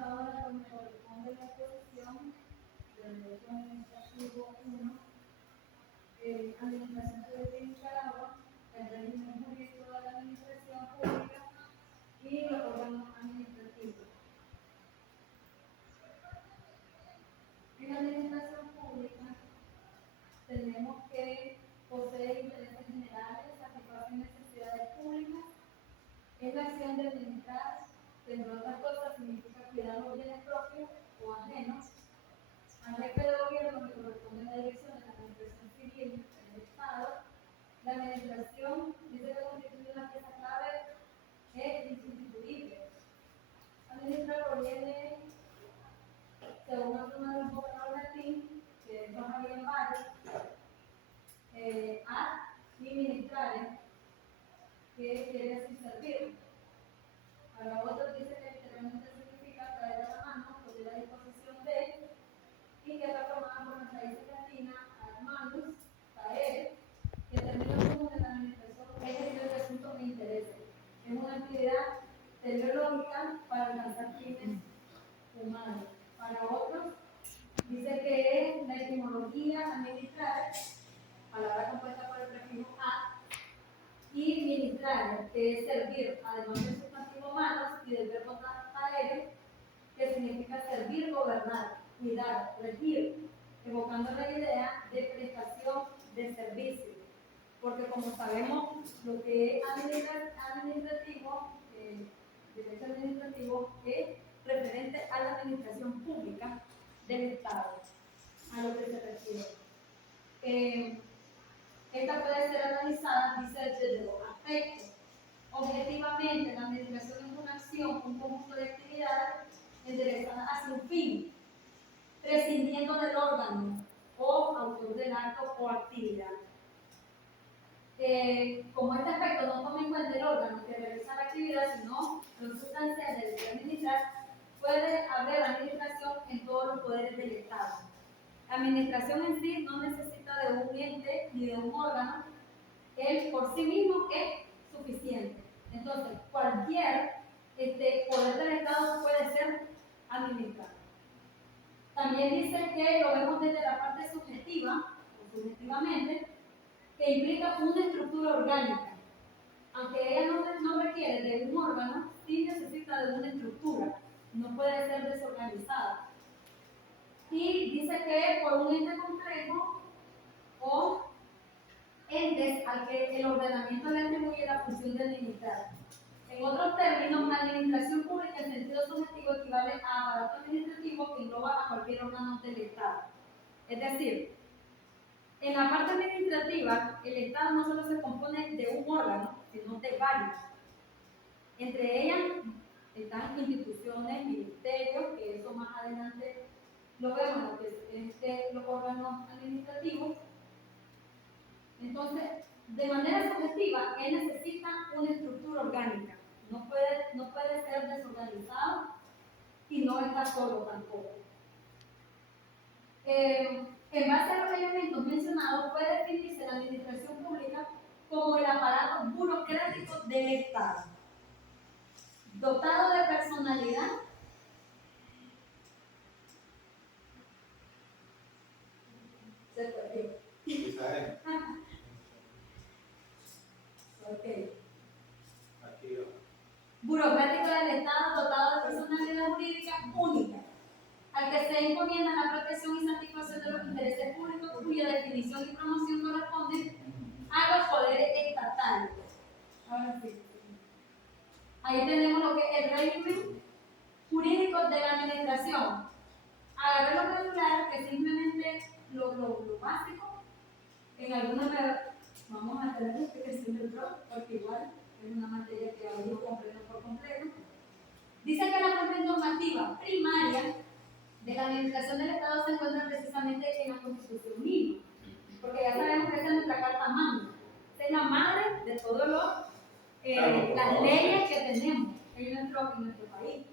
ahora como corresponde la exposición del derecho administrativo 1, Administración Pública de Nicaragua, el régimen jurídico de la administración pública y los órganos administrativos. En la administración pública tenemos que poseer intereses generales, satisfacer necesidades públicas, es la acción de administrar, que entre otras cosas significa cuidar los bienes propios o ajenos, al jefe de gobierno que corresponde a la dirección de la administración civil del Estado. La administración dice que constituye una pieza clave e insustituible. Administrar proviene, según la pluma de un gobernador latín, que es Don Javier Valle, ad ministrare, que quiere decir servir. Para otros dice que literalmente significa traer a la mano, poner a disposición de, y que está formada por las raíces latinas, ad manus, traer, que termina común en la administración es el asunto de interés. Es una actividad teleológica para alcanzar fines humanos. Para otros, dice que es la etimología administrar, palabra compuesta por el prefijo a, y ministrar, que es servir, además del sustantivo manos y del verbo traer, que significa servir, gobernar, cuidar, regir, evocando la idea de prestación de servicio. Porque como sabemos, lo que es administrativo, derecho administrativo, es referente a la administración pública del Estado, a lo que se refiere. Esta puede ser analizada, dice, desde los aspectos. Objetivamente, la administración es una acción, un conjunto de actividades enderezadas hacia un fin, prescindiendo del órgano o autor del acto o actividad. Como este aspecto no toma en cuenta el órgano que realiza la actividad, sino lo sustancial del que administrar, puede haber administración en todos los poderes del Estado. La administración en sí no necesita de un ente ni de un órgano, él por sí mismo es suficiente. Entonces, cualquier poder del Estado puede ser administrado. También dice que lo vemos desde la parte subjetiva, o subjetivamente, que implica una estructura orgánica. Aunque ella no requiere de un órgano, sí necesita de una estructura, no puede ser desorganizada. Y dice que por un ente complejo o entes al que el ordenamiento le atribuye la función de administrar. En otros términos, la administración pública en sentido subjetivo equivale a aparato administrativo que engloba a cualquier órgano del Estado. Es decir, en la parte administrativa, el Estado no solo se compone de un órgano, sino de varios. Entre ellas están instituciones, ministerios, que eso más adelante lo vemos, que es los órganos administrativos. Entonces, de manera subjetiva, él necesita una estructura orgánica. No puede ser desorganizado y no está solo tampoco. En base a los elementos mencionados, puede definirse la administración pública como el aparato burocrático del Estado, dotado de personalidad, se perdió. Okay. Burocrático del Estado, dotado de personalidad jurídica única, al que se encomienda la protección y satisfacción de los intereses públicos, cuya definición y promoción corresponden a los poderes estatales. Ahora sí. Ahí tenemos lo que es el régimen jurídico de la administración. Agarré lo regular, que simplemente lo básico. En algunos vamos a tener explicación del rol, porque igual es una materia que hoy comprendo por completo. Dice que la fuente normativa primaria de la administración del Estado se encuentra precisamente en la Constitución misma, porque ya sabemos que esta es nuestra carta magna, es la madre de todas las leyes que tenemos en nuestro país.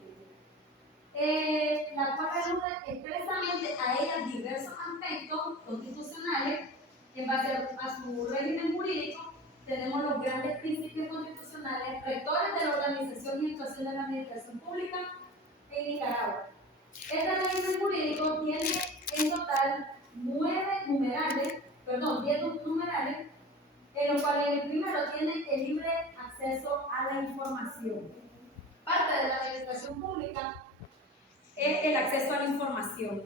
La cual alude expresamente a ella diversos aspectos constitucionales. En base a su régimen jurídico, tenemos los grandes principios constitucionales rectores de la organización y actuación de la administración pública, en Nicaragua. Este régimen jurídico tiene en total 10 numerales, en los cuales el primero tiene el libre acceso a la información. Parte de la administración pública es el acceso a la información.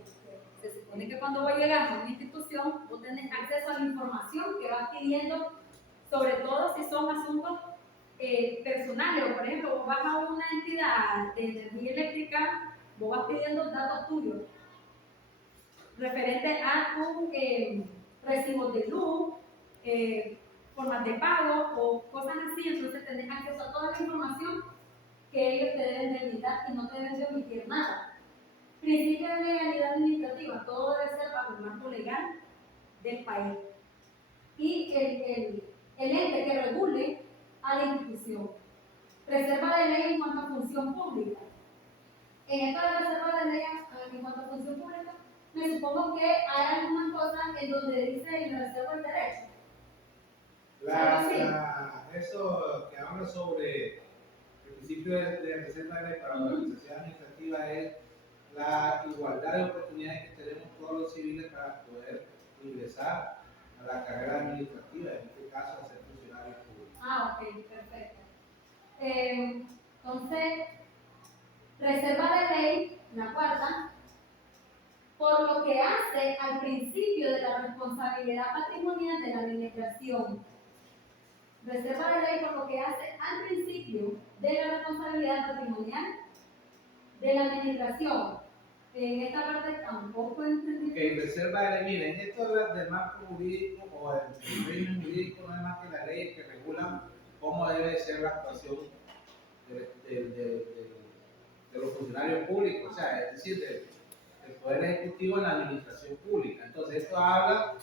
Se supone que cuando vos llegas a una institución, vos tenés acceso a la información que vas pidiendo, sobre todo si son asuntos personales, o por ejemplo, vos vas a una entidad de energía eléctrica, vos vas pidiendo datos tuyos referentes a tus recibos de luz, formas de pago o cosas así. Entonces tenés acceso a toda la información que ellos te deben de brindar y no te deben de omitir nada. Principio de legalidad administrativa: todo debe ser bajo el marco legal del país. Y el ente que regule a la institución. Reserva de ley en cuanto a función pública. En esta reserva de ley en cuanto a función pública, me supongo que hay algunas cosas en donde dice en la reserva del derecho. Eso que habla sobre el principio de reserva de ley para la organización administrativa es la igualdad de oportunidades que tenemos todos los civiles para poder ingresar a la carrera administrativa, en este caso a ser funcionarios públicos. Ok, perfecto. Entonces, reserva de ley, la cuarta, por lo que hace al principio de la responsabilidad patrimonial de la administración. Reserva de ley por lo que hace al principio de la responsabilidad patrimonial de la administración. En esta parte tampoco entendí. Ok, reserva de ley. Miren, esto del marco jurídico o el régimen jurídico no es más que las leyes que regulan cómo debe ser la actuación de los funcionarios públicos, o sea, es decir, del Poder Ejecutivo en la administración pública. Entonces, esto habla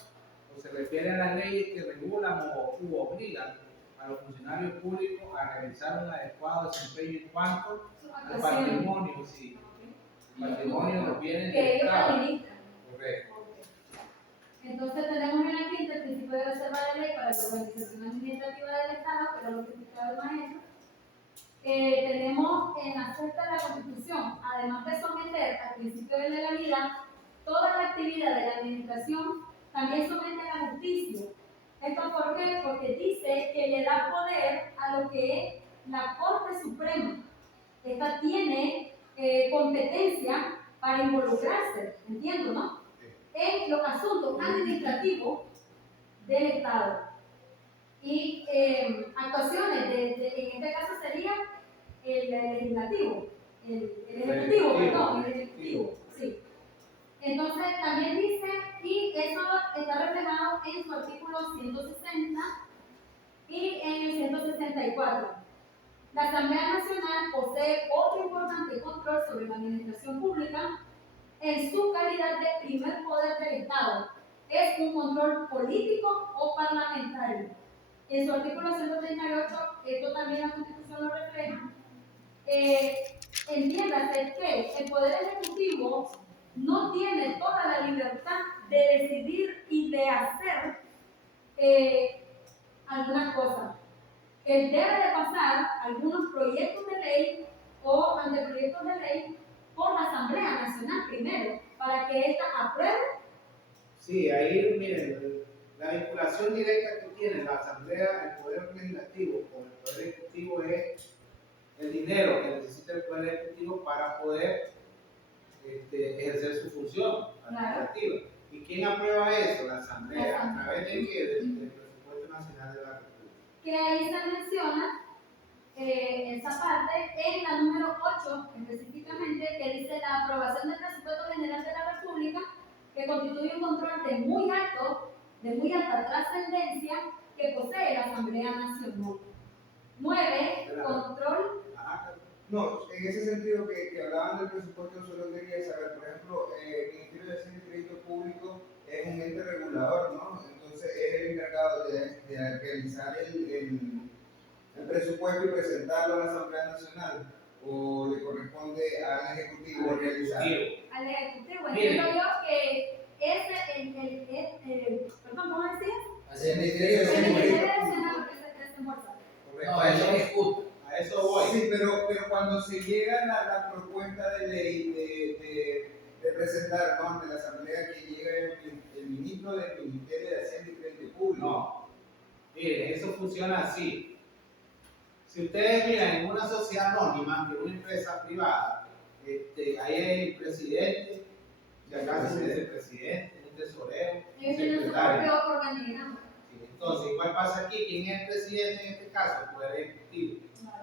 o se refiere a las leyes que regulan u obligan a los funcionarios públicos a realizar un adecuado desempeño en cuanto al patrimonio, sí. Patrimonio de los bienes que del ellos Estado. administran. Correcto. Entonces tenemos en la quinta el principio de reserva de ley para la organización administrativa del Estado, que era lo que explicaba el maestro. Tenemos en la sexta de la Constitución, además de someter al principio de legalidad, toda la actividad de la administración también somete a la justicia. ¿Esto por qué? Porque dice que le da poder a lo que es la Corte Suprema. Esta tiene competencia para involucrarse, entiendo, ¿no?, en los asuntos administrativos del Estado. Y actuaciones, en este caso sería el legislativo, el ejecutivo, sí. Entonces también dice, y eso está reflejado en su artículo 160 y en el 164. La Asamblea Nacional posee otro importante control sobre la administración pública en su calidad de primer poder del Estado. Es un control político o parlamentario. En su artículo 138, esto también la Constitución lo refleja, entiéndase que el Poder Ejecutivo no tiene toda la libertad de decidir y de hacer algunas cosas. Él debe de pasar algunos proyectos de ley o anteproyectos de ley por la Asamblea Nacional primero, para que ésta apruebe. Sí, ahí miren, la vinculación directa que tiene la Asamblea, el Poder Legislativo con el Poder Ejecutivo es el dinero que necesita el Poder Ejecutivo para poder ejercer su función administrativa. Claro. ¿Y quién aprueba eso? La Asamblea, a través de qué? Del Presupuesto Nacional de la República. Que ahí se menciona esa parte en la número 8 específicamente, que dice la aprobación del presupuesto general de la República, que constituye un control de muy alta trascendencia que posee la Asamblea Nacional. 9. Control. No, en ese sentido que hablaban del presupuesto, solo quería saber, por ejemplo, el Ministerio de Hacienda y Crédito Público es un ente regulador, ¿no? Entonces es el encargado de realizar el presupuesto y presentarlo a la Asamblea Nacional, o le corresponde al Ejecutivo realizarlo. Al Ejecutivo, entiendo yo que perdón, ¿cómo decías? El Ministerio de Hacienda y Crédito Público. No, eso es justo. A eso voy. sí, pero cuando se llega a la propuesta de ley de presentar, ¿no?, ante la Asamblea, que llega el ministro del Ministerio de Hacienda y Crédito Público. No, mire, eso funciona así. Si ustedes miran en una sociedad anónima, que es una empresa privada, ahí hay el presidente, si acaso es el presidente, un tesorero, un Ellos tienen su secretario. propio organigrama. Entonces, ¿cuál pasa aquí? ¿Quién es el presidente en este caso? El Poder Ejecutivo,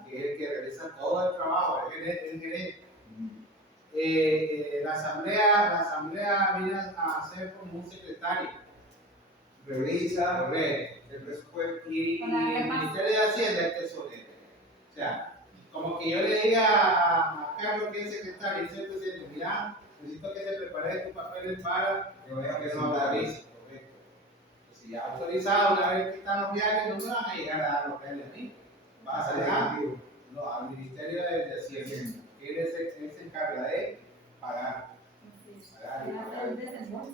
que es el que realiza todo el trabajo, es el gerente. La asamblea viene a ser como un secretario. Revisa Correcto. el presupuesto. Y el Ministerio de Hacienda es el tesorero. O sea, como que yo le diga a Carlos, que es el secretario, y dice el presidente, mira, necesito que te prepares tus papeles para Que vaya a que nos presentar. autorice. Correcto. Pues si ya autorizado, una vez que están los viajes, no me van a llegar a dar los viajes a mí. Vas a dejar al Ministerio de Hacienda, que él se encarga de pagar. Pagar y pagar.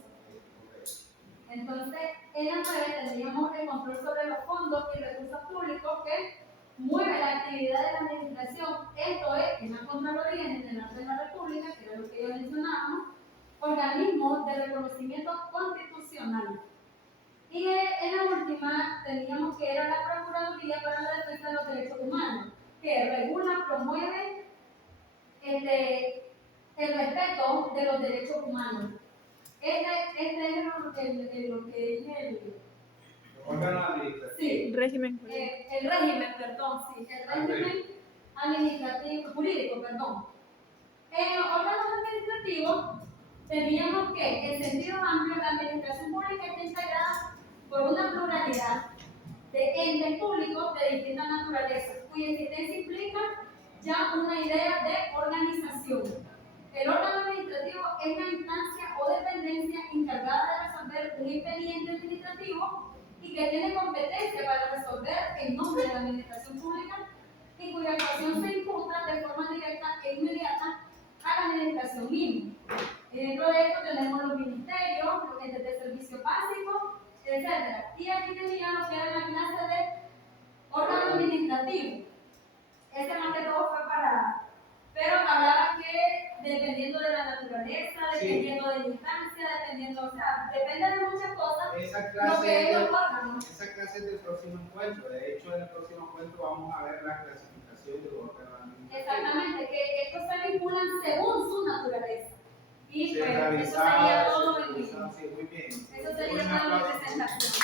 Entonces, en la 9 tendríamos el control sobre los fondos y recursos públicos que mueve la actividad de la administración. Esto es, en la Contraloría General de la República, que era lo que ya mencionábamos, organismo de reconocimiento constitucional. Y en la última teníamos que era la Procuraduría para la Defensa de los Derechos Humanos, que regula, promueve el respeto de los derechos humanos. Este es lo que es el Órgano administrativo. sí, Régimen. el régimen, perdón, sí, el régimen administrativo, jurídico, perdón. En los órganos administrativos teníamos que, en sentido amplio, la administración pública está integrada por una pluralidad de entes públicos de distinta naturaleza, cuya existencia implica ya una idea de organización. El órgano administrativo es la instancia o dependencia encargada de resolver un expediente administrativo y que tiene competencia para resolver en nombre de la administración pública y cuya actuación se imputa de forma directa e inmediata a la administración misma. Dentro de esto tenemos los ministerios, los entes de servicio básico, etc. Y aquí teníamos que era la clase de órgano administrativo. Este más que todo fue para... Pero hablaba que dependiendo de la naturaleza, dependiendo de la instancia, dependiendo, o sea, depende de muchas cosas. Esa Lo clase, que es los órganos. esa clase es del próximo encuentro. De hecho, en el próximo encuentro vamos a ver la clasificación de los órganos administrativos. Exactamente, que estos se vinculan según su naturaleza. Y pues, eso Centralizado, sería todo en centralizado, sí, muy bien. Eso sería toda mi presentación.